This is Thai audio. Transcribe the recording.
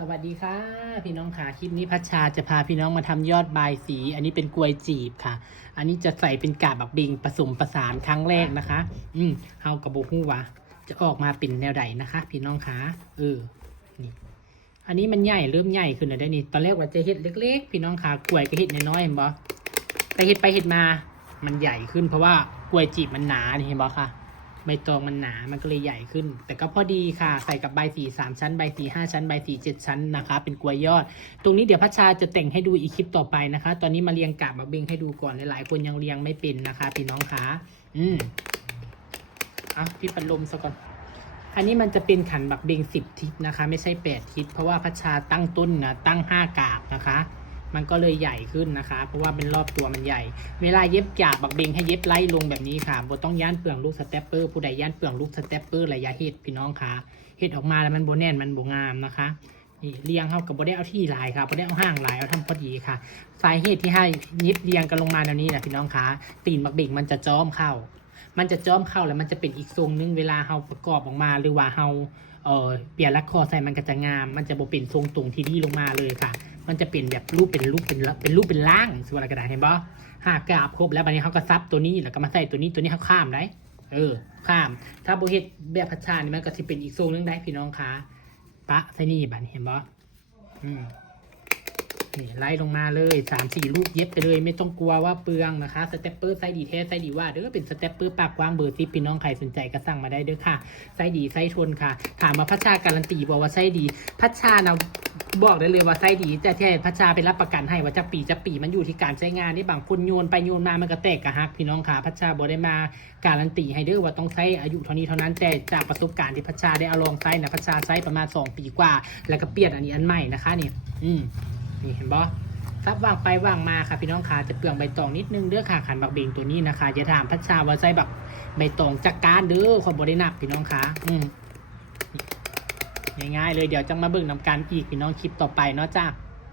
สวัสดีค่ะพี่น้องค่ะคลิปนี้พัชชาจะพาพี่น้องมาทำยอดบายสี อันนี้เป็นกลวยจีบค่ะ อันนี้จะใส่เป็นกาบบักบิงผสมประสานครั้งแรกนะคะเฮากับโบฮู้วะจะออกมาเป็นแนวใดนะคะ พี่น้องค่ะนี่อันนี้มันใหญ่เริ่มใหญ่ขึ้นแล้วได้นี่ตอนแรกว่าจะเห็ดเล็กๆพี่น้องค่ะกล้วยก็เห็ดน้อยๆเห็นบ่ไปเห็ดไปเห็ดมามันใหญ่ขึ้นเพราะว่ากล้วยจีบมันหนาเห็นบ่ค่ะใบตองมันหนา มันก็เลยใหญ่ขึ้น แต่ก็พอดีค่ะ ใส่กับใบสี3 ชั้น ใบสี5 ชั้น ใบสี7 ชั้นนะคะ เป็นกล้วยยอด ตรงนี้เดี๋ยวพัชชาจะแต่งให้ดูอีกคลิปต่อไปนะคะ ตอนนี้มาเรียงกาบมาเบงให้ดูก่อน หลายๆคนยังเรียงไม่เป็นนะคะพี่น้องคะพี่ปัดลมซะก่อน อันนี้มันจะเป็นขันบักเบง10 ทิศนะคะ ไม่ใช่8 ทิศ เพราะว่าพัชชาตั้งต้นนะตั้ง5 กาบนะคะ มันก็เลยใหญ่ขึ้นนะคะ เพราะว่าเป็นรอบตัวมันใหญ่ เวลาเย็บกาบบักเบงให้เย็บไล่ลงแบบนี้ค่ะบ่ต้องย่านเปลืองลูกสเตปเปอร์ผู้ใดย่านเปลืองลูกสเตปเปอร์ระยะเฮ็ดพี่น้องค่ะเฮ็ดออกมาแล้วมันโบแน่นมันโบงามนะคะนี่เรียงเข้ากับโบได้เอาที่ลายค่ะโบได้เอาห้างลายเอาทำพอดีค่ะสาเหตุที่ให้ยิบเรียงกันลงมาแบบนี้นะพี่น้องค่ะตีนบักเบงมันจะจ้อมเข้าแล้วมันจะเป็นอีกทรงนึงเวลาเราประกอบออกมาหรือว่าเราเปลี่ยนลักคอใส่มันก็จะงาม มันจะบ่เป็นทรงตรงที่ดีลงมาเลยค่ะ มันจะเป็นแบบรูปเป็นล่างส่วนอะไรก็ได้เห็นบ่หากกราบครบแล้วบัดนี้เขาก็ซับตัวนี้แล้วก็มาใส่ตัวนี้เขาข้ามได้ข้ามถ้าโบเฮ็ดแบบพัชชานี่มันก็สิเป็นอีกทรงนึงได้พี่น้องคะปะใส่นี่บัดนี้เห็นบ่นี่ไล่ลงมาเลย3-4 ลูกเย็บไปเลยไม่ต้องกลัวว่าเปลืองนะคะสเตปเปอร์ไซส์ดีแท้ไซส์ดีว่าเด้อเป็นสเตปเปอร์ปากกว้างเบอร์10พี่น้องใครสนใจก็สั่งมาได้เด้อค่ะไซส์ดีไซส์ทนค่ะถามมาพัชชาการันตีบอกว่าไซส์ดีพัชชานะบอกได้เลยว่าไซส์ดีแต่แท้พัชชาเป็นรับประกันให้ว่าจะปีมันอยู่ที่การใช้งานนี่บางคนโยนไปโยนมามันก็แตกกระหักพี่น้องค่ะพัชชาบอกได้มาการันตีให้เด้อว่าต้องใช้อายุเท่านี้เท่านั้นแต่จากประสบการณ์ที่พัชชาได้เอาลองใช้นะพัชชาใช้ประมาณ2 ปีกว่าแล้วก็เปลี่ยนอันนี้อันใหม่นะคะนี่เห็นบ่ซับว่างไปว่างมาค่ะพี่น้องค่ะจะเปลืองใบตองนิดนึงเด้อค่ะขันบักเบงตัวนี้นะคะจะถามพัชชาว่าใส่แบบใบตองจักการเด้อความบริหนักพี่น้องค่ะง่ายๆเลยเดี๋ยวจะมาเบิ่งนำการอีกพี่น้องคลิปต่อไปเนาะจ้า